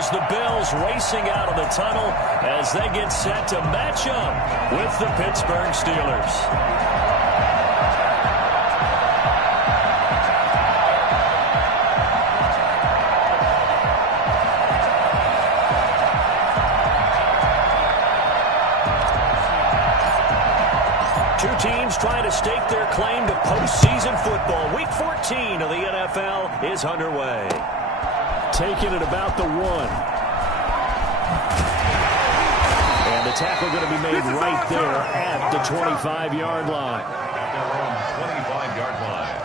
goes the Bills racing out of the tunnel as they get set to match up with the Pittsburgh Steelers. Two teams trying to stake their claim to postseason football. Week 14 of the NFL is underway. Taking it about the 1. And the tackle going to be made right there at the 25-yard line. They're on 25-yard line.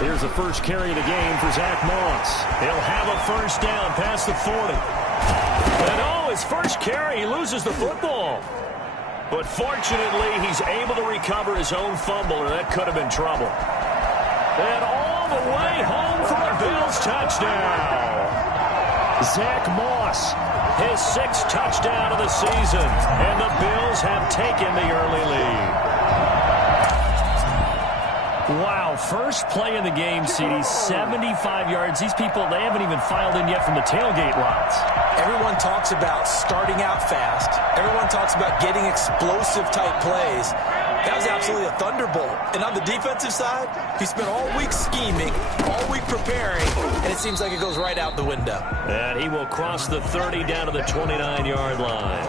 Here's the first carry of the game for Zach Moss. He'll have a first down past the 40. And his first carry, he loses the football. But fortunately, he's able to recover his own fumble, or that could have been trouble. And all the way home for a Bills touchdown. Zach Moss, his 6th touchdown of the season. And the Bills have taken the early lead. Wow, first play of the game, CD, 75 yards. These people, they haven't even filed in yet from the tailgate lots. Everyone talks about starting out fast. Everyone talks about getting explosive-type plays. That was absolutely a thunderbolt. And on the defensive side, he spent all week scheming, all week preparing, and it seems like it goes right out the window. And he will cross the 30 down to the 29-yard line.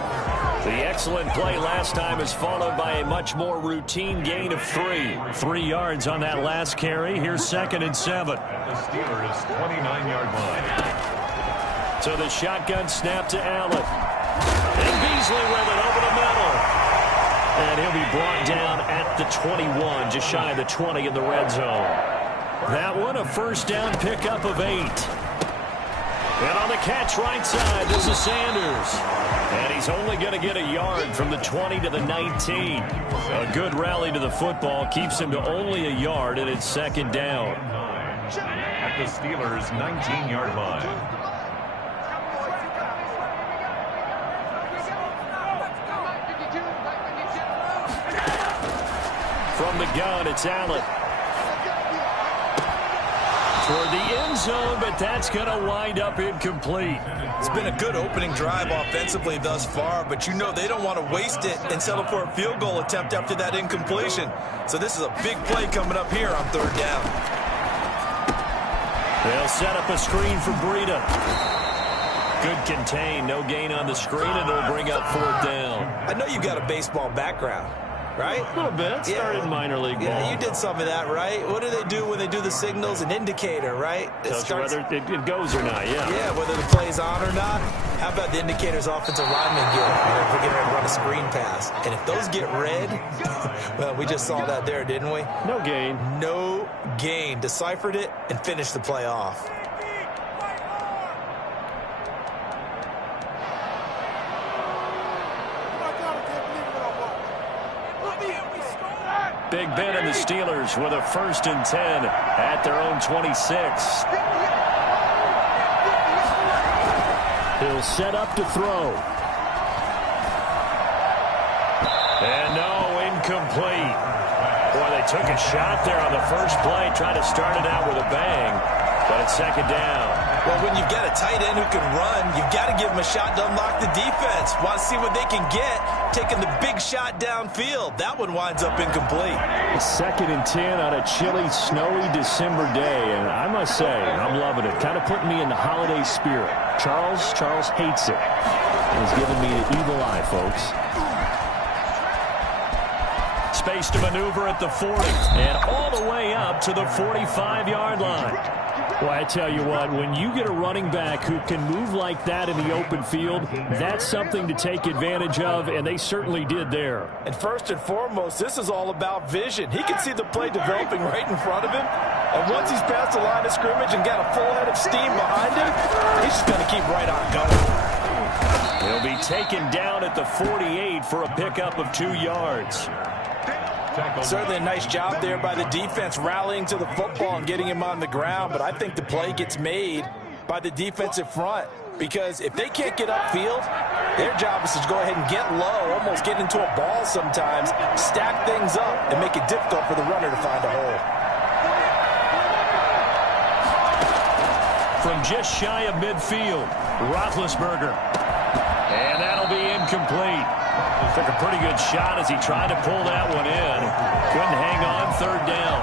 The excellent play last time is followed by a much more routine gain of 3. 3 yards on that last carry. Here's 2nd and 7. The Steelers' 29-yard line. So the shotgun snap to Allen. And Beasley with it over the middle. And he'll be brought down at the 21, just shy of the 20 in the red zone. That one, a first down pickup of 8. And on the catch right side, this is Sanders. And he's only going to get a yard from the 20 to the 19. A good rally to the football keeps him to only a yard, and it's 2nd down. At the Steelers' 19-yard line. From the gun, it's Allen. Toward the end zone, but that's going to wind up incomplete. It's been a good opening drive offensively thus far, but you know they don't want to waste it and settle for a field goal attempt after that incompletion. So this is a big play coming up here on 3rd down. They'll set up a screen for Breida. Good contain, no gain on the screen, and it'll bring up 4th down. I know you've got a baseball background, right? A little bit. Started minor league ball. Yeah, you did some of that, right? What do they do when they do the signals? An indicator, right? Tells you whether it goes or not, yeah. Yeah, whether the play's on or not. How about the indicators offensive linemen get if we're getting ready to run a screen pass? And if those get red, well, we just saw that there, didn't we? No gain. No gain. Deciphered it and finished the play off. Big Ben and the Steelers with a 1st and 10 at their own 26. He'll set up to throw. And no, incomplete. Boy, they took a shot there on the first play, tried to start it out with a bang, but it's 2nd down. Well, when you've got a tight end who can run, you've got to give him a shot to unlock the defense. Want to see what they can get, taking the big shot downfield. That one winds up incomplete. 2nd and 10 on a chilly, snowy December day, and I must say, I'm loving it. Kind of putting me in the holiday spirit. Charles hates it. He's giving me the evil eye, folks. Space to maneuver at the 40, and all the way up to the 45-yard line. Well, I tell you what, when you get a running back who can move like that in the open field, that's something to take advantage of, and they certainly did there. And first and foremost, this is all about vision. He can see the play developing right in front of him, and once he's past the line of scrimmage and got a full head of steam behind him, he's just going to keep right on going. He'll be taken down at the 48 for a pickup of 2 yards. Certainly a nice job there by the defense rallying to the football and getting him on the ground, but I think the play gets made by the defensive front because if they can't get upfield, their job is to go ahead and get low, almost get into a ball sometimes, stack things up, and make it difficult for the runner to find a hole. From just shy of midfield, Roethlisberger. And that'll be incomplete. Took a pretty good shot as he tried to pull that one in. Couldn't hang on, third down.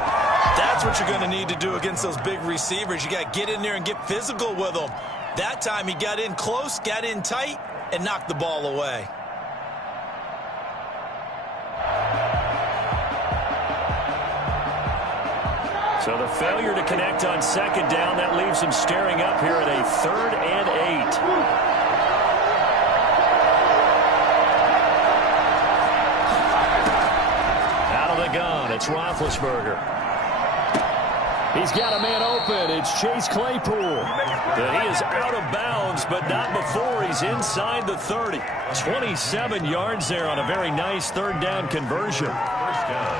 That's what you're going to need to do against those big receivers. You got to get in there and get physical with them. That time he got in close, got in tight, and knocked the ball away. So the failure to connect on second down, that leaves him staring up here at a 3rd and 8. Gun. It's Roethlisberger. He's got a man open. It's Chase Claypool. And he is out of bounds, but not before he's inside the 30. 27 yards there on a very nice third down conversion. First down.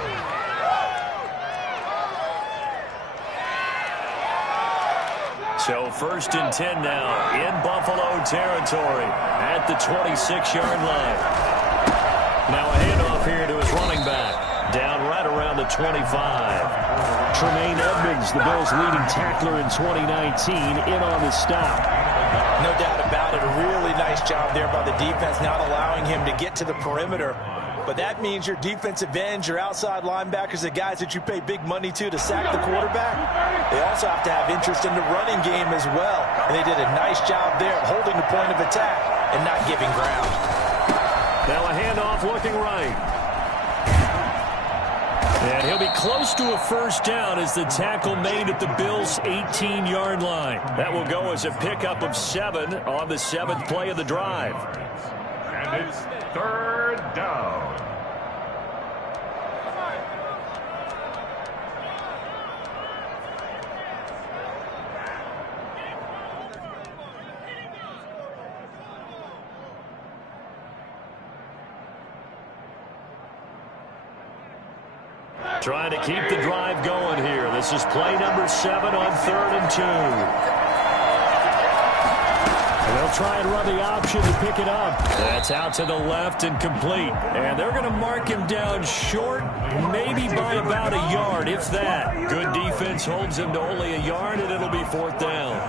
So 1st and 10 now in Buffalo territory at the 26-yard line. Now a handoff here to his running back. Down right around the 25. Tremaine Edmonds, the Bills' leading tackler in 2019, in on the stop. No doubt about it. A really nice job there by the defense, not allowing him to get to the perimeter. But that means your defensive ends, your outside linebackers, the guys that you pay big money to sack the quarterback, they also have to have interest in the running game as well. And they did a nice job there of holding the point of attack and not giving ground. Now a handoff looking right. And he'll be close to a first down as the tackle made at the Bills' 18-yard line. That will go as a pickup of 7 on the 7th play of the drive. And it's 3rd down. Trying to keep the drive going here. This is play number 7 on 3rd and 2. And they'll try and run the option to pick it up. That's out to the left and complete. And they're going to mark him down short, maybe by about a yard, if that. Good defense holds him to only a yard, and it'll be 4th down.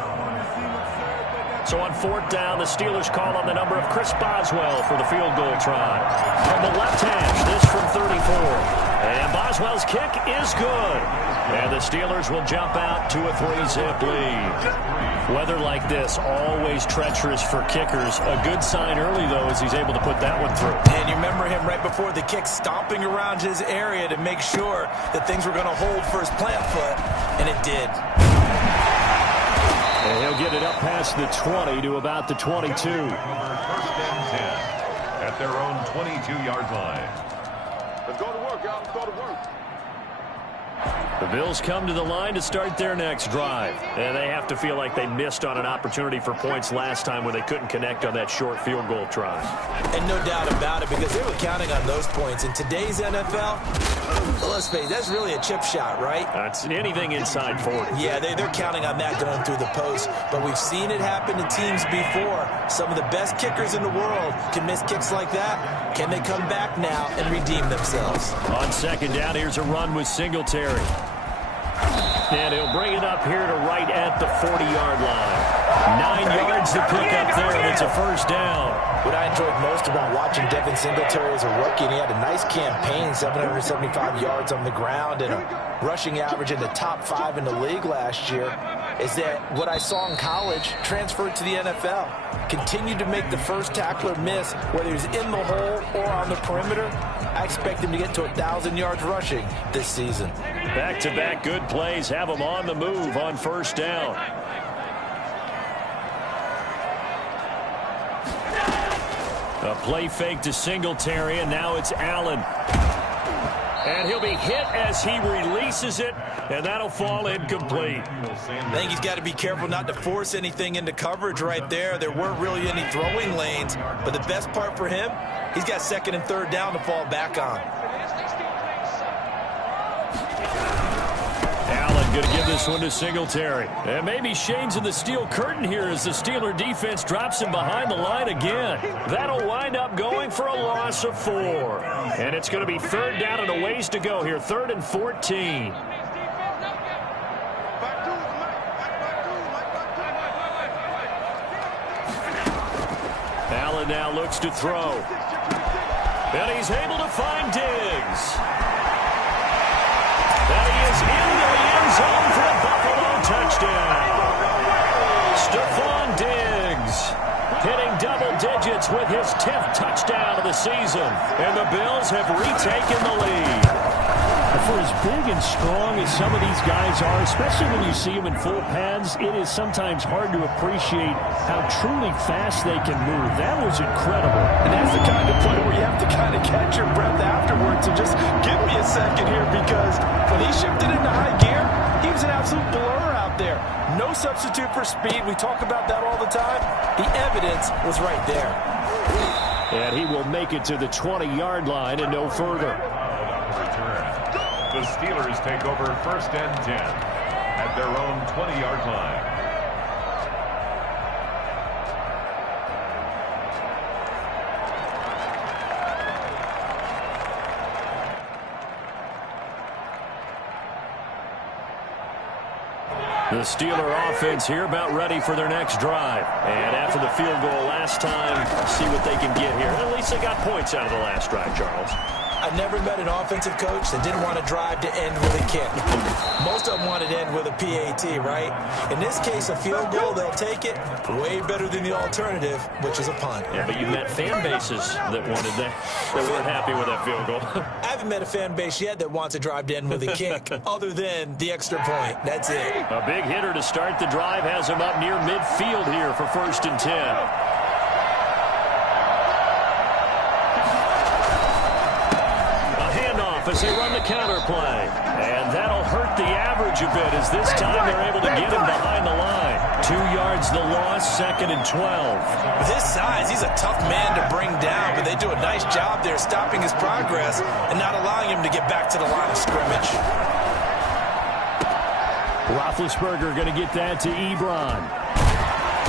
So on 4th down, the Steelers call on the number of Chris Boswell for the field goal try. From the left hash, this from 34. And Boswell's kick is good. And the Steelers will jump out to a 3-zip lead. Weather like this, always treacherous for kickers. A good sign early, though, as he's able to put that one through. And you remember him right before the kick stomping around his area to make sure that things were going to hold for his plant foot, and it did. And he'll get it up past the 20 to about the 22. 1st and 10 at their own 22-yard line. Let's go to work, y'all. Let's go to work. The Bills come to the line to start their next drive. And they have to feel like they missed on an opportunity for points last time when they couldn't connect on that short field goal try. And no doubt about it, because they were counting on those points. In today's NFL, let's face it, that's really a chip shot, right? It's anything inside 40. Yeah, they're counting on that going through the post. But we've seen it happen to teams before. Some of the best kickers in the world can miss kicks like that. Can they come back now and redeem themselves? On 2nd down, here's a run with Singletary. And he'll bring it up here to right at the 40-yard line. 9 yards to pick up there, and it's a 1st down. What I enjoyed most about watching Devin Singletary as a rookie, and he had a nice campaign, 775 yards on the ground and a rushing average in the top 5 in the league last year, is that what I saw in college transferred to the NFL. Continued to make the first tackler miss, whether he's in the hole or on the perimeter. I expect him to get to 1,000 yards rushing this season. Back-to-back good plays have him on the move on 1st down. A play fake to Singletary, and now it's Allen. And he'll be hit as he releases it, and that'll fall incomplete. I think he's got to be careful not to force anything into coverage right there. There weren't really any throwing lanes, but the best part for him, he's got 2nd and 3rd down to fall back on. going to give this one to Singletary. And maybe Shane's in the steel curtain here as the Steeler defense drops him behind the line again. That'll wind up going for a loss of 4. And it's going to be third down and a ways to go here. 3rd and 14. Allen now looks to throw. And he's able to find Diggs. And he is into the end zone for a Buffalo touchdown. Stephon Diggs hitting double digits with his 10th touchdown of the season. And the Bills have retaken the lead. For as big and strong as some of these guys are, especially when you see them in full pads, it is sometimes hard to appreciate how truly fast they can move. That was incredible. And that's the kind of play where you have to kind of catch your breath afterwards. So just give me a second here, because when he shifted into high gear, he was an absolute blur out there. No substitute for speed. We talk about that all the time. The evidence was right there. And he will make it to the 20-yard line and no further. The Steelers take over 1st and 10 at their own 20-yard line. The Steeler offense here about ready for their next drive. And after the field goal last time, see what they can get here. At least they got points out of the last drive, Charles. I've never met an offensive coach that didn't want to drive to end with a kick. Most of them wanted to end with a PAT, right? In this case, a field goal, they'll take it. Way better than the alternative, which is a punt. Yeah, but you've met fan bases that wanted that weren't happy with that field goal. I haven't met a fan base yet that wants to drive to end with a kick, other than the extra point. That's it. A big hitter to start the drive has him up near midfield here for 1st and 10. As they run the counter play. And that'll hurt the average a bit, as this time they're able to get him behind the line. 2 yards the loss, 2nd and 12. With his size, he's a tough man to bring down, but they do a nice job there stopping his progress and not allowing him to get back to the line of scrimmage. Roethlisberger going to get that to Ebron.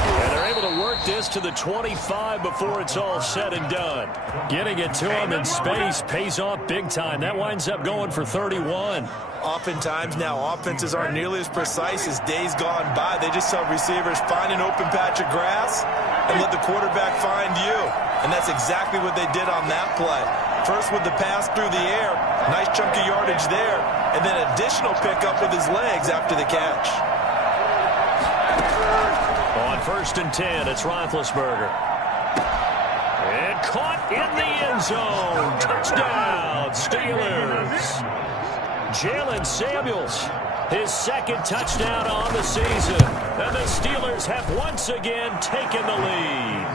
And they're able to work this to the 25 before it's all said and done. Getting it to him in space pays off big time. That winds up going for 31. Oftentimes now, offenses aren't nearly as precise as days gone by. They just tell receivers, find an open patch of grass and let the quarterback find you. And that's exactly what they did on that play. First with the pass through the air, nice chunk of yardage there, and then additional pickup with his legs after the catch. On 1st and 10, it's Roethlisberger. And caught in the end zone. Touchdown, Steelers. Jalen Samuels, his 2nd touchdown on the season. And the Steelers have once again taken the lead.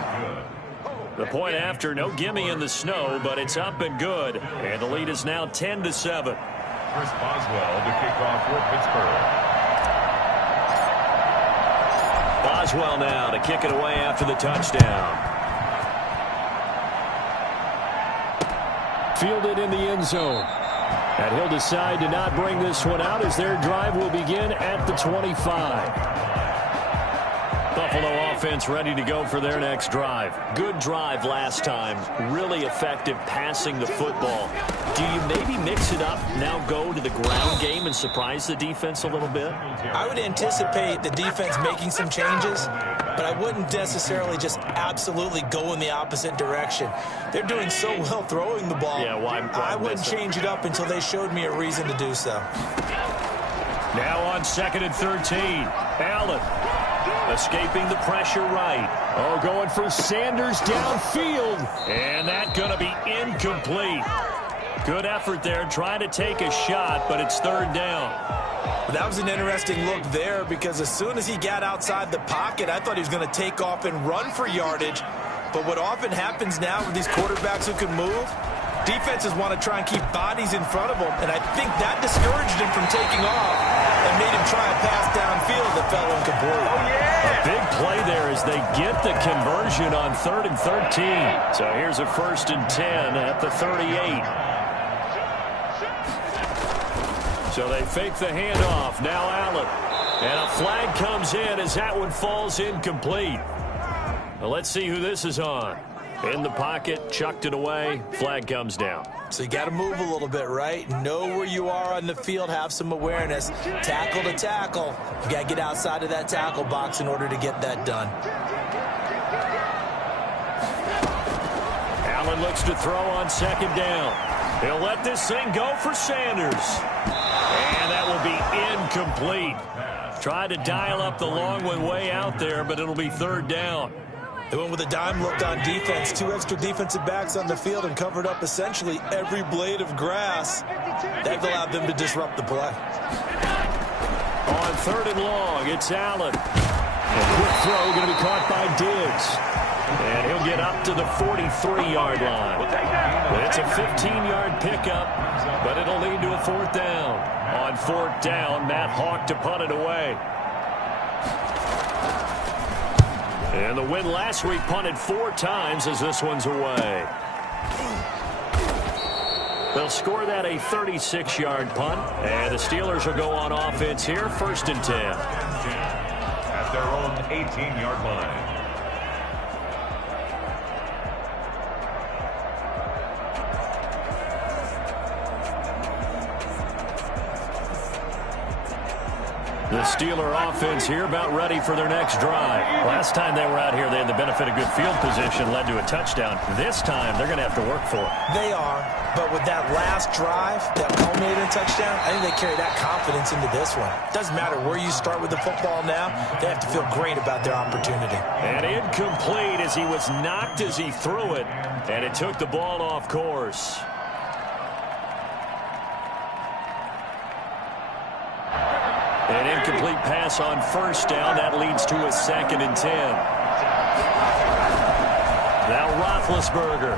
The point after, no gimme in the snow, but it's up and good. And the lead is now 10-7. Chris Boswell to kick off for Pittsburgh. Boswell now to kick it away after the touchdown. Fielded in the end zone. And he'll decide to not bring this one out as their drive will begin at the 25. Buffalo offense ready to go for their next drive. Good drive last time. Really effective passing the football. Do you maybe mix it up, now go to the ground game and surprise the defense a little bit? I would anticipate the defense making some changes, but I wouldn't necessarily just absolutely go in the opposite direction. They're doing so well throwing the ball. Yeah, why I wouldn't change it up until they showed me a reason to do so. Now on 2nd and 13, Allen escaping the pressure right. Oh, going for Sanders downfield. And that's going to be incomplete. Good effort there, trying to take a shot, but it's 3rd down. That was an interesting look there, because as soon as he got outside the pocket, I thought he was going to take off and run for yardage. But what often happens now with these quarterbacks who can move, defenses want to try and keep bodies in front of them, and I think that discouraged him from taking off and made him try a pass downfield that fell incomplete. Oh, yeah! A big play there as they get the conversion on 3rd and 13. So here's a 1st and 10 at the 38. So they fake the handoff. Now Allen. And a flag comes in as that one falls incomplete. Well, let's see who this is on. In the pocket, chucked it away. Flag comes down. So you got to move a little bit, right? Know where you are on the field. Have some awareness. Tackle to tackle. You got to get outside of that tackle box in order to get that done. Allen looks to throw on second down. He'll let this thing go for Sanders. And that will be incomplete. Tried to dial up the long one way out there, but it'll be third down. They went with a dime look on defense. 2 extra defensive backs on the field and covered up essentially every blade of grass. That allowed them to disrupt the play. On third and long, it's Allen. A quick throw going to be caught by Diggs. And he'll get up to the 43-yard line. It's a 15-yard pickup, but it'll lead to a fourth down. On fourth down, Matt Hawk to punt it away. And the win last week punted 4 times as this one's away. They'll score that a 36-yard punt. And the Steelers will go on offense here, first and 10. At their own 18-yard line. The Steeler offense here about ready for their next drive. Last time they were out here, they had the benefit of good field position, led to a touchdown. This time, they're going to have to work for it. They are, but with that last drive that culminated in a touchdown, I think they carry that confidence into this one. Doesn't matter where you start with the football now, they have to feel great about their opportunity. And incomplete as he was knocked as he threw it, and it took the ball off course. An incomplete pass on first down. That leads to a second and 10. Now Roethlisberger.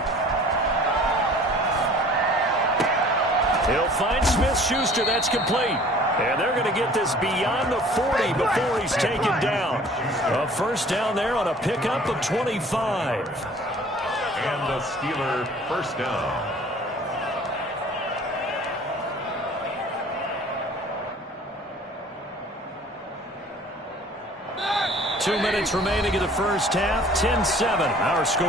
He'll find Smith-Schuster. That's complete. And they're going to get this beyond the 40 before he's taken down. A first down there on a pickup of 25. And the Steeler first down. 2 minutes remaining in the first half. 10-7, our score.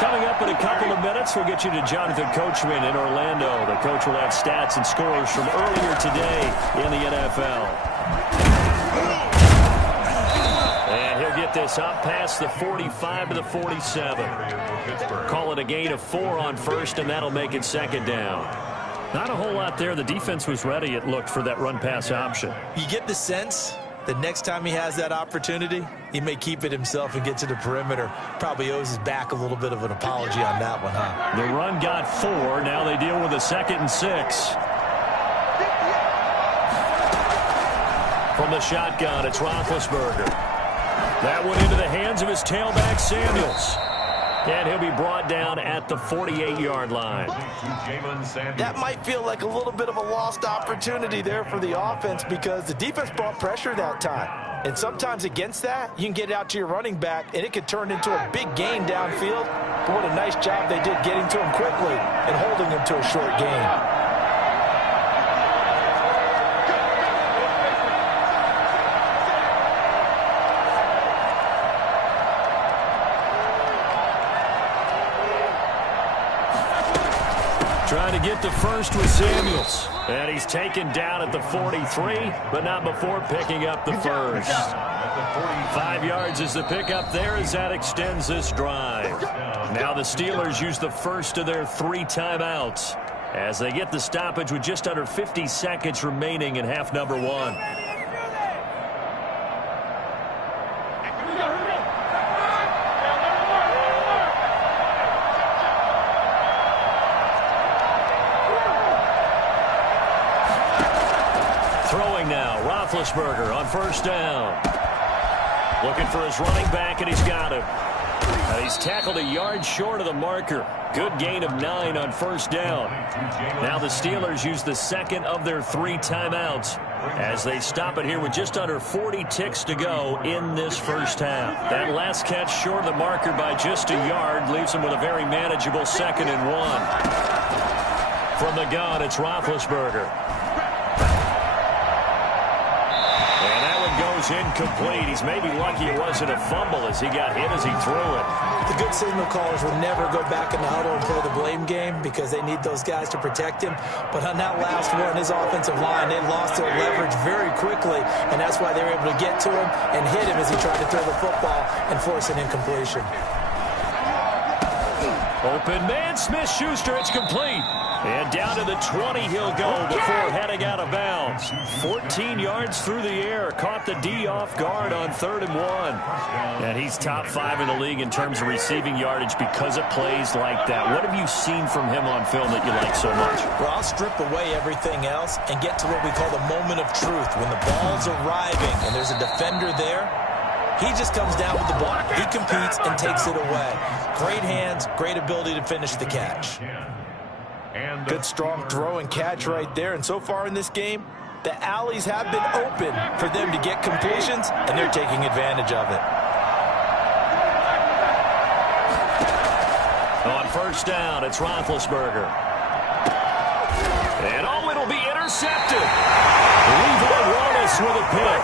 Coming up in a couple of minutes, we'll get you to Jonathan Coachman in Orlando. The coach will have stats and scores from earlier today in the NFL. And he'll get this up past the 45 to the 47. Call it a gain of 4 on first, and that'll make it second down. Not a whole lot there. The defense was ready, it looked, for that run-pass option. You get the sense that next time he has that opportunity, he may keep it himself and get to the perimeter. Probably owes his back a little bit of an apology on that one, huh? The run got 4. Now they deal with a 2nd and 6. From the shotgun, it's Roethlisberger. That went into the hands of his tailback, Samuels. And he'll be brought down at the 48-yard line. That might feel like a little bit of a lost opportunity there for the offense because the defense brought pressure that time. And sometimes against that, you can get it out to your running back, and it could turn into a big gain downfield. But what a nice job they did getting to him quickly and holding him to a short gain. Trying to get the first with Samuels. And he's taken down at the 43, but not before picking up the first. 5 yards is the pickup there as that extends this drive. Now the Steelers use the first of their 3 timeouts as they get the stoppage with just under 50 seconds remaining in half number 1. Roethlisberger on first down. Looking for his running back, and he's got him. And he's tackled a yard short of the marker. Good gain of 9 on first down. Now the Steelers use the second of their 3 timeouts as they stop it here with just under 40 ticks to go in this first half. That last catch short of the marker by just a yard leaves them with a very manageable 2nd and 1. From the gun, it's Roethlisberger. Goes incomplete. He's maybe lucky it wasn't a fumble as he got hit as he threw it. The good signal callers will never go back in the huddle and play the blame game because they need those guys to protect him. But on that last one, his offensive line, they lost their leverage very quickly, and that's why they were able to get to him and hit him as he tried to throw the football and force an incompletion. Open man, Smith-Schuster, it's complete. And down to the 20 he'll go before heading out of bounds. 14 yards through the air. Caught the D off guard on 3rd and 1. And he's top 5 in the league in terms of receiving yardage because of plays like that. What have you seen from him on film that you like so much? Well, I'll strip away everything else and get to what we call the moment of truth. When the ball's arriving and there's a defender there, he just comes down with the ball. He competes and takes it away. Great hands, great ability to finish the catch. Good strong throw and catch right there. And so far in this game, the alleys have been open for them to get completions, and they're taking advantage of it. On first down, it's Roethlisberger. And oh, it'll be intercepted. Levi Wallace with a pick.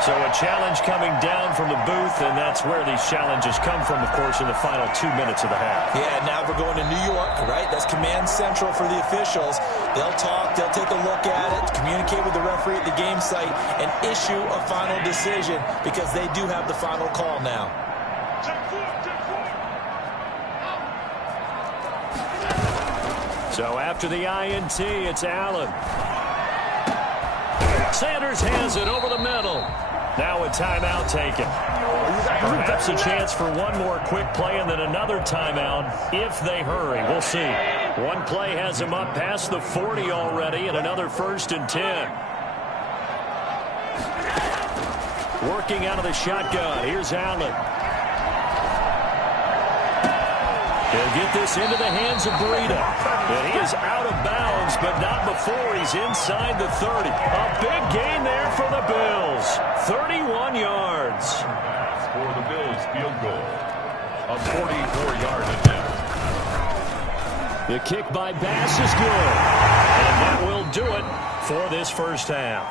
So a challenge coming down from the booth, and that's where these challenges come from, of course, in the final 2 minutes of the half. Yeah, now we're going to New York, right? That's command central for the officials. They'll talk, they'll take a look at it, communicate with the referee at the game site, and issue a final decision because they do have the final call now. So after the INT, it's Allen. Sanders has it over the middle. Now a timeout taken. Perhaps a chance for one more quick play and then another timeout if they hurry. We'll see. One play has him up past the 40 already and another 1st and 10. Working out of the shotgun. Here's Allen. He'll get this into the hands of Breida. And he is out of bounds, but not before he's inside the 30. A big gain there for the Bills. 31 yards. For the Bills field goal. A 44-yard attempt. The kick by Bass is good. And that will do it for this first half.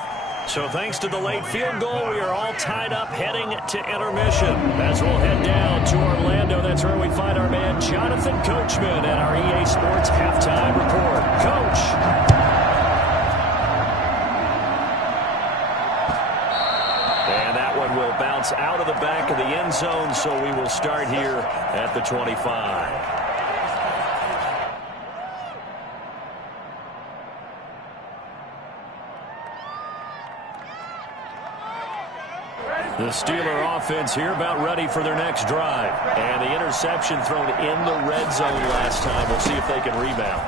So thanks to the late field goal, we are all tied up heading to intermission. As we'll head down to Orlando, that's where we find our man Jonathan Coachman at our EA Sports Halftime Report. Coach. And that one will bounce out of the back of the end zone, so we will start here at the 25. The Steeler offense here about ready for their next drive. And the interception thrown in the red zone last time. We'll see if they can rebound.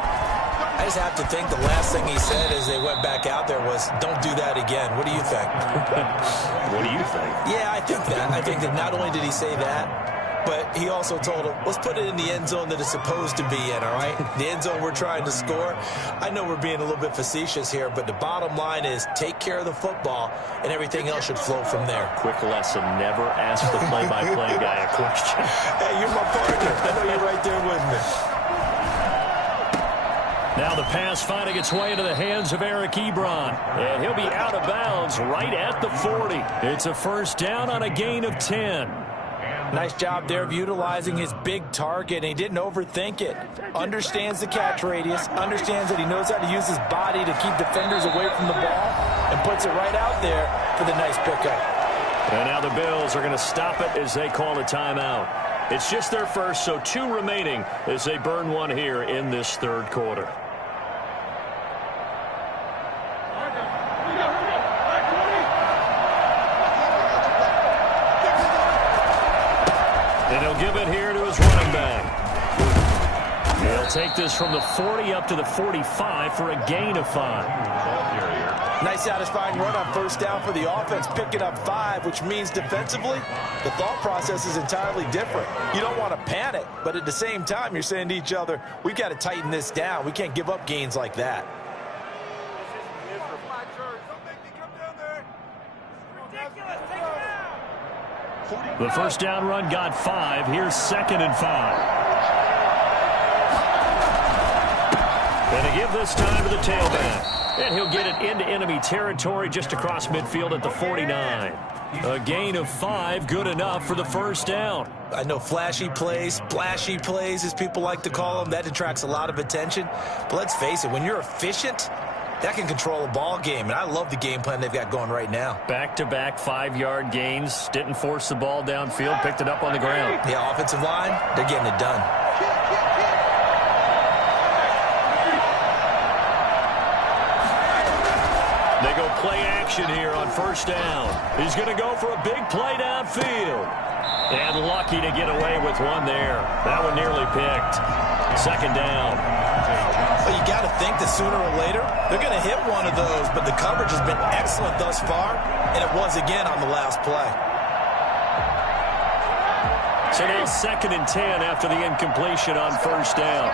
I just have to think the last thing he said as they went back out there was, don't do that again. What do you think? What do you think? Yeah, I think that. I think that not only did he say that, but he also told him, let's put it in the end zone that it's supposed to be in, all right? The end zone we're trying to score. I know we're being a little bit facetious here, but the bottom line is take care of the football, and everything else should flow from there. Quick lesson, never ask the play-by-play guy a question. Hey, you're my partner. I know you're right there with me. Now the pass finding its way into the hands of Eric Ebron. And he'll be out of bounds right at the 40. It's a first down on a gain of 10. Nice job there of utilizing his big target, and he didn't overthink it. Understands the catch radius, understands that he knows how to use his body to keep defenders away from the ball, and puts it right out there for the nice pickup. And now the Bills are going to stop it as they call a timeout. It's just their first, so 2 remaining as they burn one here in this third quarter. And he'll give it here to his running back. He'll take this from the 40 up to the 45 for a gain of 5. Nice satisfying run on first down for the offense, picking up 5, which means defensively, the thought process is entirely different. You don't want to panic, but at the same time, you're saying to each other, we've got to tighten this down. We can't give up gains like that. The first down run got 5. Here's 2nd and 5. And they give this time to the tailback. And he'll get it into enemy territory just across midfield at the 49. A gain of 5, good enough for the first down. I know flashy plays, splashy plays, as people like to call them, that attracts a lot of attention. But let's face it, when you're efficient, that can control a ball game. And I love the game plan they've got going right now. Back-to-back 5-yard gains. Didn't force the ball downfield. Picked it up on the ground. The offensive line, they're getting it done. They go play action here on first down. He's going to go for a big play downfield. And lucky to get away with one there. That one nearly picked. 2nd down. Well, you got to think that sooner or later, they're going to hit one of those, but the coverage has been excellent thus far, and it was again on the last play. So now 2nd and 10 after the incompletion on first down.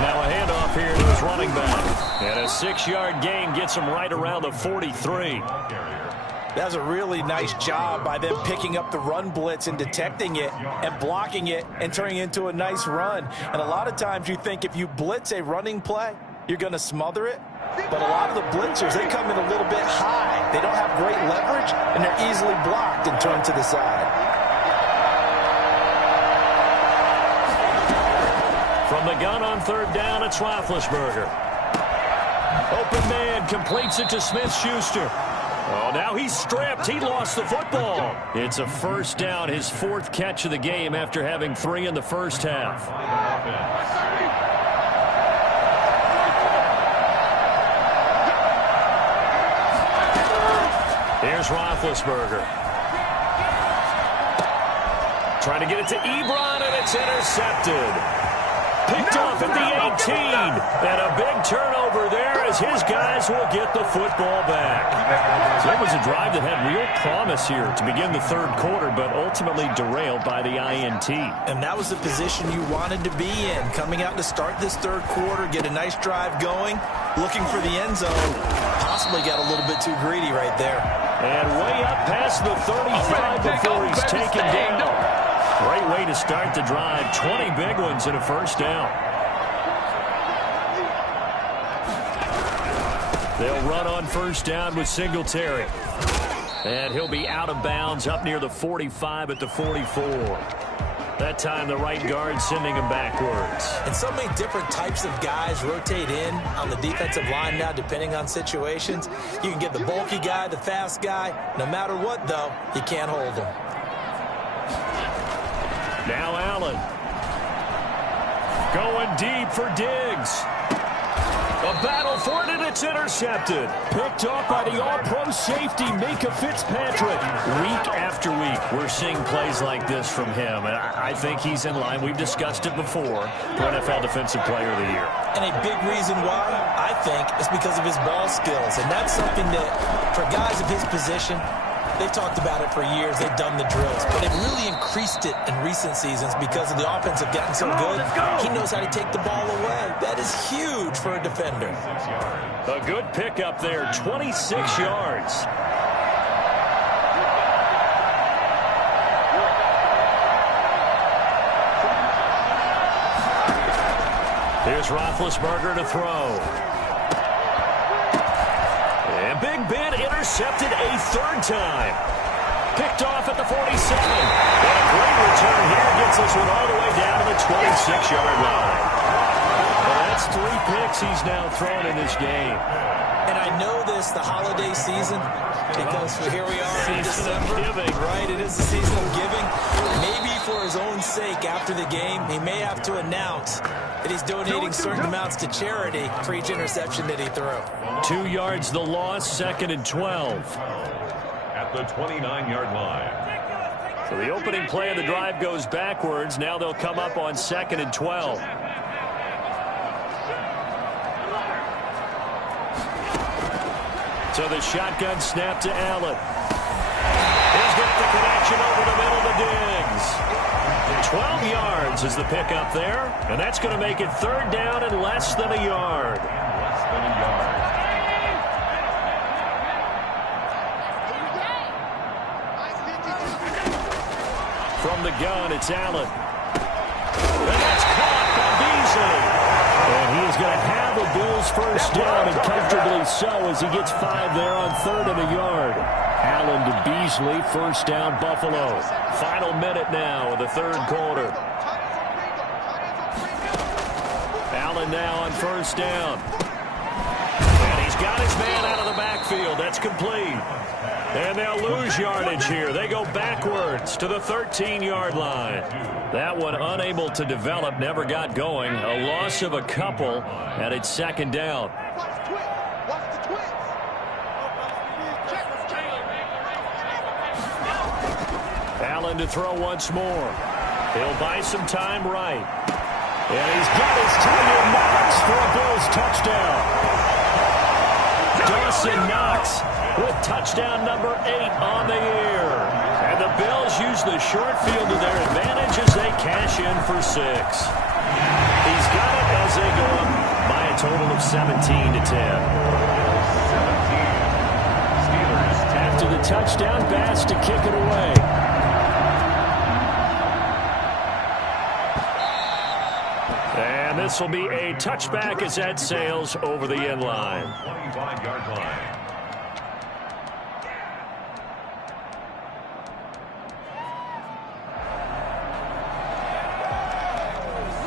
Now a handoff here to his running back. And a 6-yard gain gets him right around the 43. That was a really nice job by them picking up the run blitz and detecting it and blocking it and turning it into a nice run. And a lot of times you think if you blitz a running play, you're going to smother it. But a lot of the blitzers, they come in a little bit high. They don't have great leverage, and they're easily blocked and turned to the side. From the gun on 3rd down, it's Roethlisberger. Open man completes it to Smith-Schuster. Oh, now he's stripped. He lost the football. It's a first down, his 4th catch of the game after having 3 in the first half. Here's Roethlisberger. Trying to get it to Ebron, and it's intercepted. Picked off at the 18. And a big turnover there as his guys will get the football back. So it was a drive that had real promise here to begin the 3rd quarter, but ultimately derailed by the INT. And that was the position you wanted to be in. Coming out to start this 3rd quarter, get a nice drive going, looking for the end zone. Possibly got a little bit too greedy right there. And way up past the 35 before he's taken down. Great way to start the drive. 20 big ones in a first down. They'll run on first down with Singletary. And he'll be out of bounds up near the 45 at the 44. That time the right guard sending him backwards. And so many different types of guys rotate in on the defensive line now depending on situations. You can get the bulky guy, the fast guy. No matter what, though, you can't hold him. Now Allen. Going deep for Diggs. A battle for it, and it's intercepted. Picked off by the all-pro safety, Minka Fitzpatrick. Week after week, we're seeing plays like this from him, and I think he's in line. We've discussed it before for NFL Defensive Player of the Year. And a big reason why, I think, is because of his ball skills. And that's something that, for guys of his position, they've talked about it for years. They've done the drills. But they've really increased it in recent seasons because of the offense have gotten so good. He knows how to take the ball away. That is huge for a defender. A good pickup there, 26 yards. Here's Roethlisberger to throw. And Big Ben intercepted a 3rd time. Picked off at the 47. And a great return here gets this one all the way down to the 26-yard line. Well, that's 3 picks he's now thrown in this game. And I know this, the holiday season, because here we are in December. Right, it is the season of giving. Maybe for his own sake after the game, he may have to announce that he's donating certain amounts to charity for each interception that he threw. 2 yards the loss, 2nd and 12. At the 29-yard line. So the opening play of the drive goes backwards. Now they'll come up on 2nd and 12. So the shotgun snap to Allen. He's got the connection over the middle to Diggs. 12 yards is the pickup there, and that's going to make it 3rd down and less than a yard. From the gun, it's Allen. And that's caught by Beasley. And he is going to have a Bills first down, and comfortably so, as he gets 5 there on 3rd and a yard. Allen to Beasley, first down Buffalo. Final minute now of the 3rd quarter. Allen now on first down. And he's got his man out of the backfield. That's complete. And they'll lose yardage here. They go backwards to the 13-yard line. That one unable to develop, never got going. A loss of a couple, and it's 2nd down. Allen to throw once more. He'll buy some time right. And he's got his tie-in Knox for a Bills touchdown. Dawson Knox with touchdown number 8 on the year. And the Bills use the short field to their advantage as they cash in for 6. He's got it as they go up by a total of 17 to 10. After the touchdown, Bass to kick it away. And this will be a touchback as that sails over the end line. 25-yard line.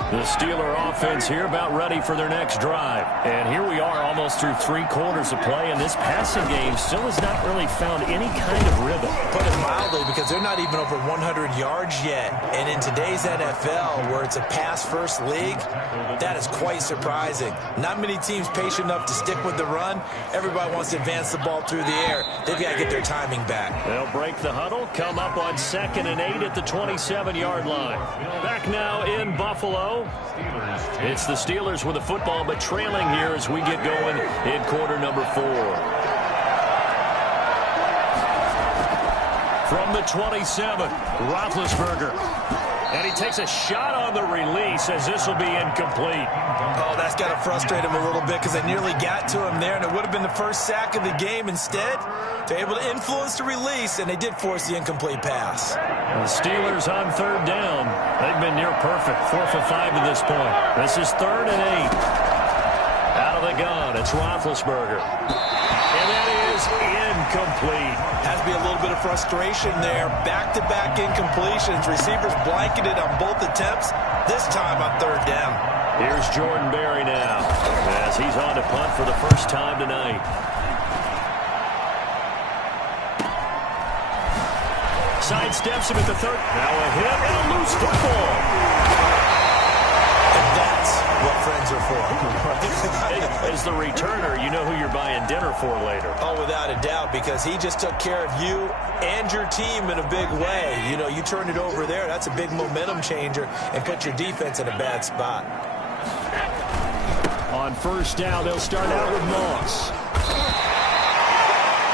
The Steeler offense here about ready for their next drive. And here we are almost through 3 quarters of play, and this passing game still has not really found any kind of rhythm. Put it mildly, because they're not even over 100 yards yet. And in today's NFL, where it's a pass-first league, that is quite surprising. Not many teams patient enough to stick with the run. Everybody wants to advance the ball through the air. They've got to get their timing back. They'll break the huddle, come up on 2nd and 8 at the 27-yard line. Back now in Buffalo. It's the Steelers with the football, but trailing here as we get going in quarter number 4. From the 27, Roethlisberger. And he takes a shot on the release as this will be incomplete. Oh, that's got to frustrate him a little bit because they nearly got to him there, and it would have been the first sack of the game. Instead, they're able to influence the release, and they did force the incomplete pass. The Steelers on 3rd down. They've been near perfect, 4 for 5 to this point. This is 3rd and 8. Out of the gun, it's Roethlisberger. And that is incomplete. Has to be a little bit of frustration there. Back-to-back incompletions. Receivers blanketed on both attempts, this time on 3rd down. Here's Jordan Berry now as he's on to punt for the first time tonight. Sidesteps him at the 3rd. Now a hit and a loose football. And that's what friends are for. As the returner, you know who you're buying dinner for later. Oh, without a doubt, because he just took care of you and your team in a big way. You know, you turned it over there. That's a big momentum changer and put your defense in a bad spot. On first down, they'll start out with Moss.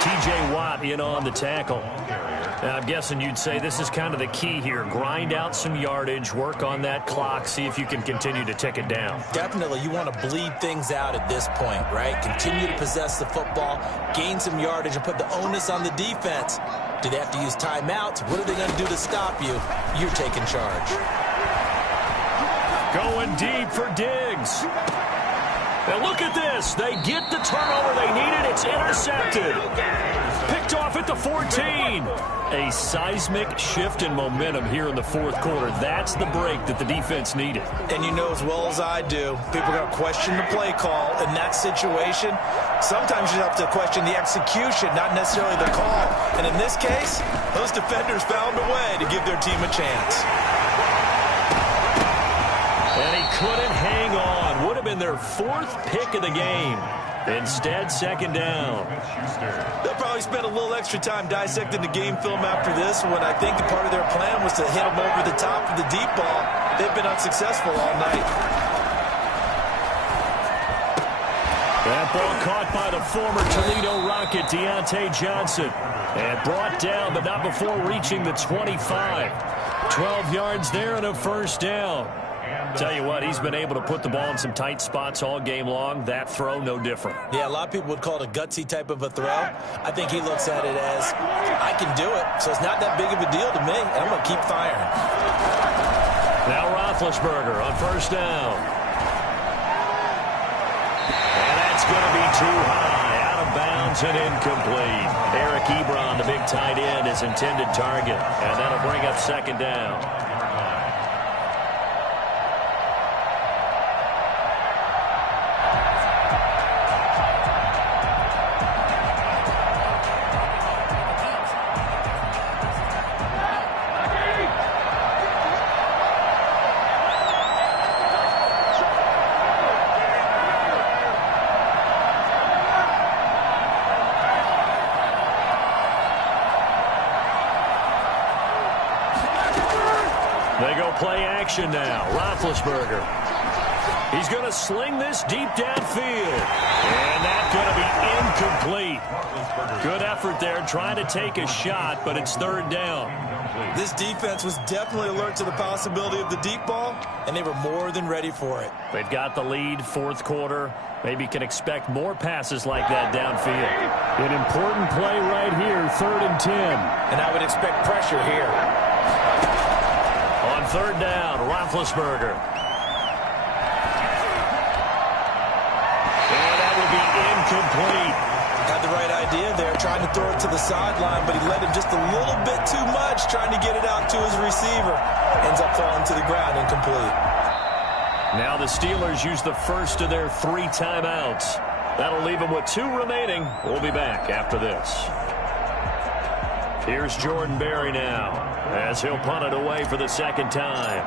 T.J. Watt in on the tackle. Now, I'm guessing you'd say this is kind of the key here. Grind out some yardage, work on that clock, see if you can continue to tick it down. Definitely, you want to bleed things out at this point, right? Continue to possess the football, gain some yardage, and put the onus on the defense. Do they have to use timeouts? What are they going to do to stop you? You're taking charge. Going deep for Diggs. Now look at this. They get the turnover they needed. It's intercepted. Picked off at the 14. A seismic shift in momentum here in the 4th quarter. That's the break that the defense needed. And you know as well as I do, people are going to question the play call in that situation. Sometimes you have to question the execution, not necessarily the call. And in this case, those defenders found a way to give their team a chance. And he couldn't hang on. Would have been their 4th pick of the game. Instead, second down. They'll probably spend a little extra time dissecting the game film after this when I think the part of their plan was to hit them over the top of the deep ball. They've been unsuccessful all night. That ball caught by the former Toledo Rocket, Deontay Johnson. And brought down, but not before reaching the 25. 12 yards there and a first down. Tell you what, he's been able to put the ball in some tight spots all game long. That throw, no different. Yeah, a lot of people would call it a gutsy type of a throw. I think he looks at it as, I can do it, so it's not that big of a deal to me, and I'm going to keep firing. Now Roethlisberger on first down. And that's going to be too high, out of bounds and incomplete. Eric Ebron, the big tight end, his intended target, and that'll bring up second down. They go play action now. Roethlisberger. He's going to sling this deep downfield. And that's going to be incomplete. Good effort there trying to take a shot, but it's third down. This defense was definitely alert to the possibility of the deep ball, and they were more than ready for it. They've got the lead, fourth quarter. Maybe can expect more passes like that downfield. An important play right here, 3rd and 10. And I would expect pressure here. On third down, Roethlisberger. And that will be incomplete. Had the right idea there, trying to throw it to the sideline, but he led him just a little bit too much, trying to get it out to his receiver. Ends up falling to the ground, incomplete. Now the Steelers use the first of their 3 timeouts. That'll leave them with 2 remaining. We'll be back after this. Here's Jordan Berry now, as he'll punt it away for the second time.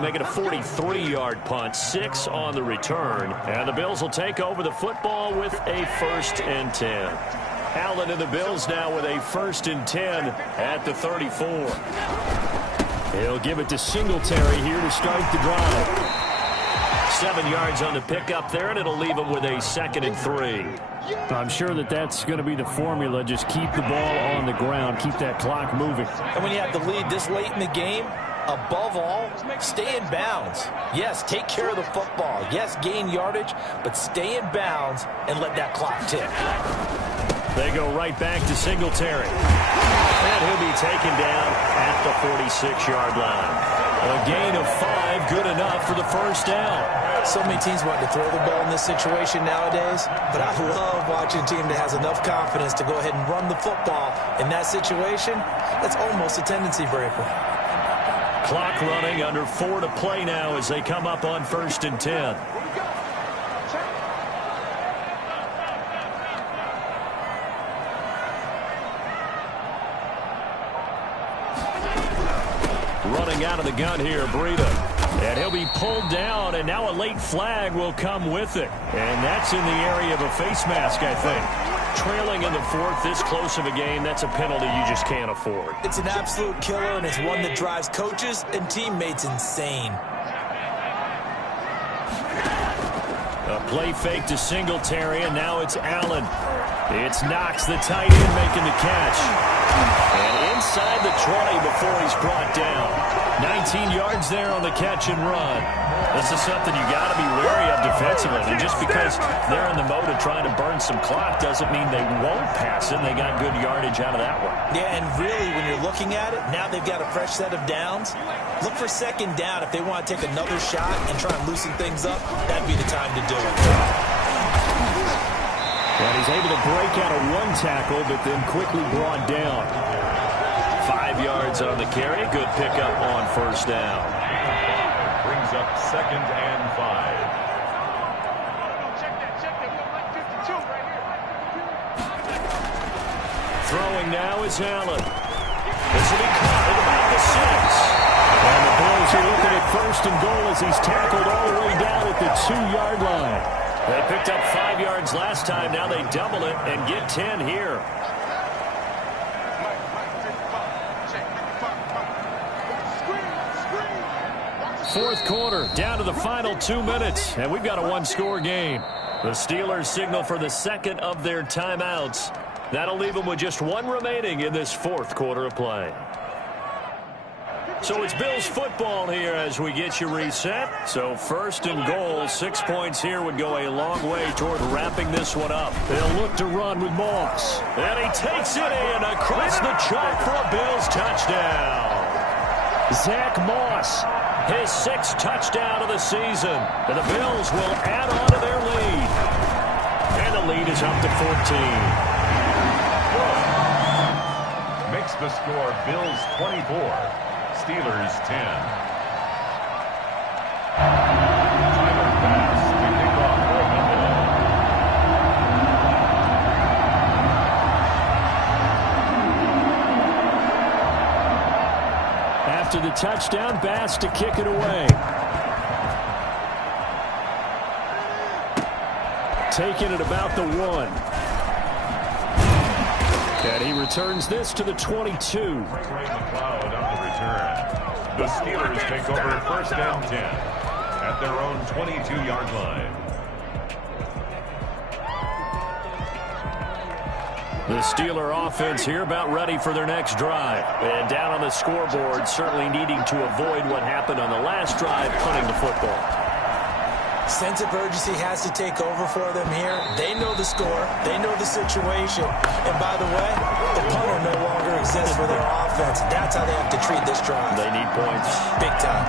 Make it a 43-yard punt, 6 on the return. And the Bills will take over the football with a 1st and 10. Allen and the Bills now with a 1st and 10 at the 34. He'll give it to Singletary here to start the drive. 7 yards on the pickup there, and it'll leave them with a 2nd and 3. I'm sure that's going to be the formula. Just keep the ball on the ground, keep that clock moving. And when you have the lead this late in the game, above all, stay in bounds. Yes, take care of the football. Yes, gain yardage, but stay in bounds and let that clock tick. They go right back to Singletary. And he'll be taken down at the 46-yard line. A gain of 5, good enough for the first down. So many teams want to throw the ball in this situation nowadays, but I love watching a team that has enough confidence to go ahead and run the football. In that situation, that's almost a tendency breaker. Clock running, under 4 to play now as they come up on 1st and 10. Running out of the gun here, Breida. And he'll be pulled down, and now a late flag will come with it. And that's in the area of a face mask, I think. Trailing in the 4th, this close of a game, that's a penalty you just can't afford. It's an absolute killer, and it's one that drives coaches and teammates insane. A play fake to Singletary, and now it's Allen. It's Knox, the tight end, making the catch. And inside the 20 before he's brought down. 19 yards there on the catch and run. This is something you got to be wary of defensively. And just because they're in the mode of trying to burn some clock doesn't mean they won't pass it. They got good yardage out of that one. Yeah, and really, when you're looking at it, now they've got a fresh set of downs. Look for second down. If they want to take another shot and try and loosen things up, that'd be the time to do it. And he's able to break out of 1 tackle, but then quickly brought down. 5 yards on the carry. Good pickup on first down. Brings up 2nd and 5. Check that. We got 52 right here. Throwing now is Allen. This will be caught at about the 6. And the Bills are looking at first and goal as he's tackled all the way down at the 2-yard line. They picked up 5 yards last time. Now they double it and get 10 here. Fourth quarter, down to the final 2 minutes, and we've got a one-score game. The Steelers signal for the second of their timeouts. That'll leave them with just one remaining in this fourth quarter of play. So it's Bills football here as we get you reset. So first and goal, 6 points here would go a long way toward wrapping this one up. They'll look to run with Moss. And he takes it in across the chalk for a Bills touchdown. Zach Moss, his 6th touchdown of the season. And the Bills will add on to their lead. And the lead is up to 14. Makes the score Bills 24. Steelers 10. Tyler Bass to kick off for Buffalo. After the touchdown, Bass to kick it away. Taking it about the 1. And he returns this to the 22. The Steelers take over first and 10 at their own 22-yard line. The Steeler offense here about ready for their next drive. And down on the scoreboard, certainly needing to avoid what happened on the last drive, punting the football. Sense of urgency has to take over for them here. They know the score. They know the situation. And by the way, the punter no longer exists for their offense. That's how they have to treat this drive. They need points. Big time.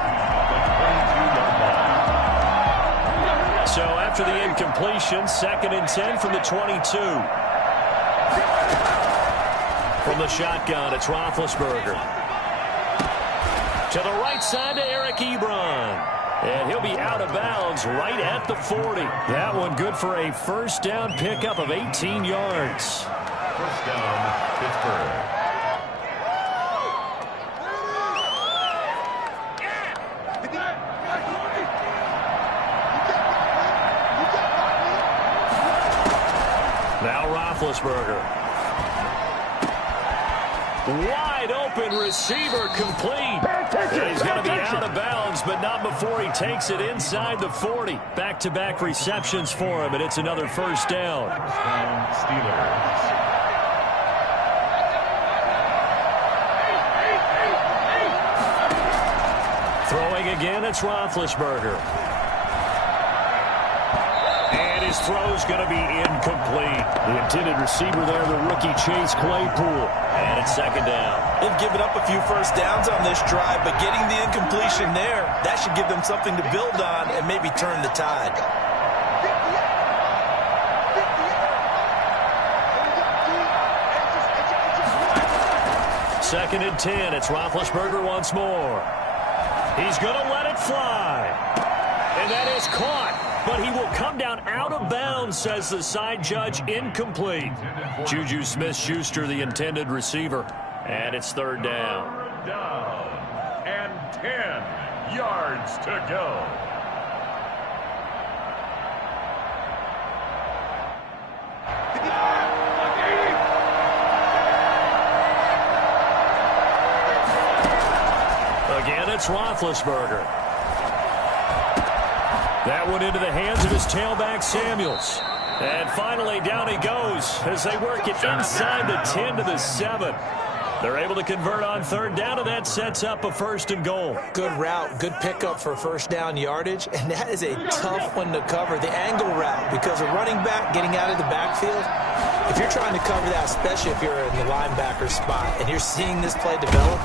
So after the incompletion, 2nd and 10 from the 22. From the shotgun, it's Roethlisberger. To the right side to Eric Ebron. And he'll be out of bounds right at the 40. That one good for a first down pickup of 18 yards. First down, Pittsburgh. Now Roethlisberger. Wide open receiver complete. And he's going to be out of bounds, but not before he takes it inside the 40. Back-to-back receptions for him, and it's another first down. Steelers. Throwing again, it's Roethlisberger. And his throw's going to be incomplete. The intended receiver there, the rookie Chase Claypool. And it's 2nd down. They've given up a few first downs on this drive, but getting the incompletion there, that should give them something to build on and maybe turn the tide. Second and 10. It's Roethlisberger once more. He's going to let it fly. And that is caught. But he will come down out of bounds, says the side judge. Incomplete. Juju Smith-Schuster, the intended receiver. And it's 3rd down. Down. And 10 yards to go. Again, it's Roethlisberger. That one into the hands of his tailback, Samuels. And finally, down he goes as they work it inside the 10 to the 7. They're able to convert on 3rd down, and that sets up a 1st and goal. Good route, good pickup for first down yardage, and that is a tough one to cover, the angle route, because a running back getting out of the backfield, if you're trying to cover that, especially if you're in the linebacker spot and you're seeing this play develop,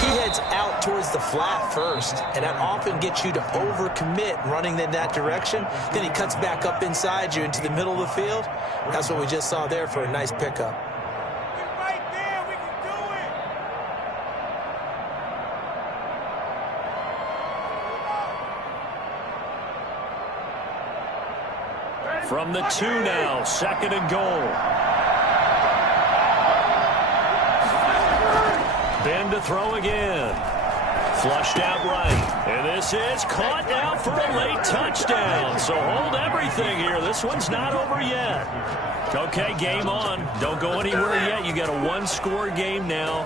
he heads out towards the flat first, and that often gets you to overcommit running in that direction. Then he cuts back up inside you into the middle of the field. That's what we just saw there for a nice pickup. From the 2 now, 2nd and goal. Spin to throw again. Flushed out right. And this is caught now for a late touchdown. So hold everything here. This one's not over yet. Okay, game on. Don't go anywhere yet. You got a one-score game now.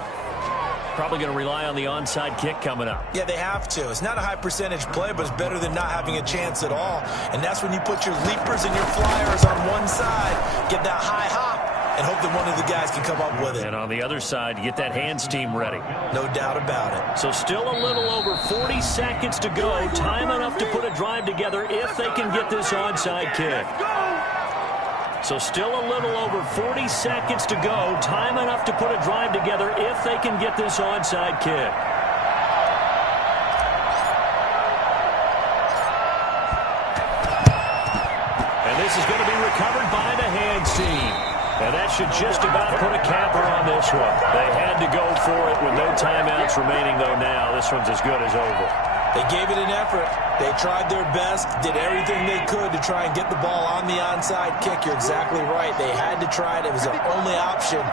Probably going to rely on the onside kick coming up. Yeah, they have to. It's not a high percentage play, but it's better than not having a chance at all. And that's when you put your leapers and your flyers on one side, get that high hop, and hope that one of the guys can come up with it. And on the other side, get that hands team ready. No doubt about it. So still a little over 40 seconds to go. Time enough to put a drive together if they can get this onside kick. So still a little over 40 seconds to go. Time enough to put a drive together if they can get this onside kick. And this is going to be recovered by the hands team. And that should just about put a capper on this one. They had to go for it with no timeouts remaining, though, now. This one's as good as over. They gave it an effort. They tried their best, did everything they could to try and get the ball on the onside kick. You're exactly right. They had to try it. It was their only option.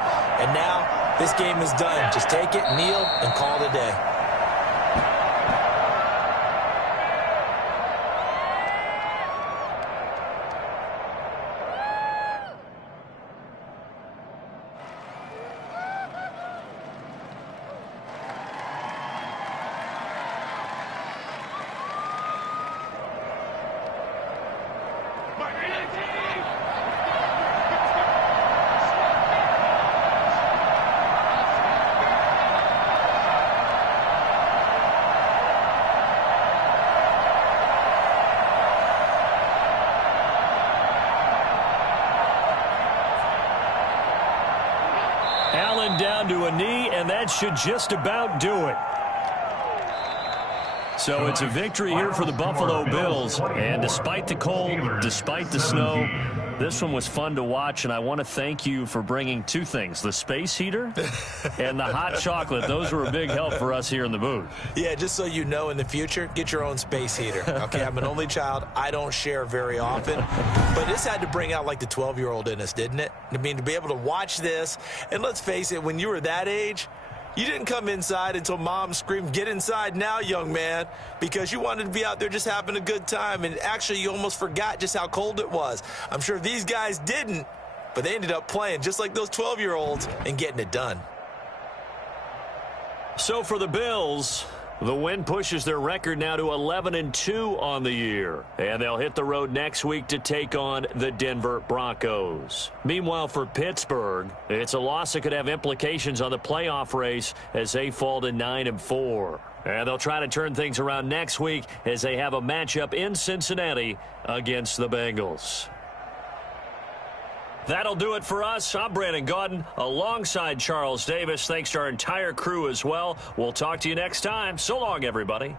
And now this game is done. Just take it, kneel, and call it a day. Allen down to a knee, and that should just about do it. So it's a victory here for the Buffalo Bills. And despite the cold, despite the snow, this one was fun to watch, and I want to thank you for bringing two things, the space heater and the hot chocolate. Those were a big help for us here in the booth. Yeah, just so you know, in the future, get your own space heater. Okay, I'm an only child. I don't share very often. But this had to bring out, like, the 12-year-old in us, didn't it? I mean, to be able to watch this, and let's face it, when you were that age, you didn't come inside until Mom screamed, "Get inside now, young man," because you wanted to be out there just having a good time, and actually you almost forgot just how cold it was. I'm sure these guys didn't, but they ended up playing just like those 12-year-olds and getting it done. So for the Bills, the win pushes their record now to 11-2 on the year. And they'll hit the road next week to take on the Denver Broncos. Meanwhile, for Pittsburgh, it's a loss that could have implications on the playoff race as they fall to 9-4. And they'll try to turn things around next week as they have a matchup in Cincinnati against the Bengals. That'll do it for us. I'm Brandon Gaudin alongside Charles Davis. Thanks to our entire crew as well. We'll talk to you next time. So long, everybody.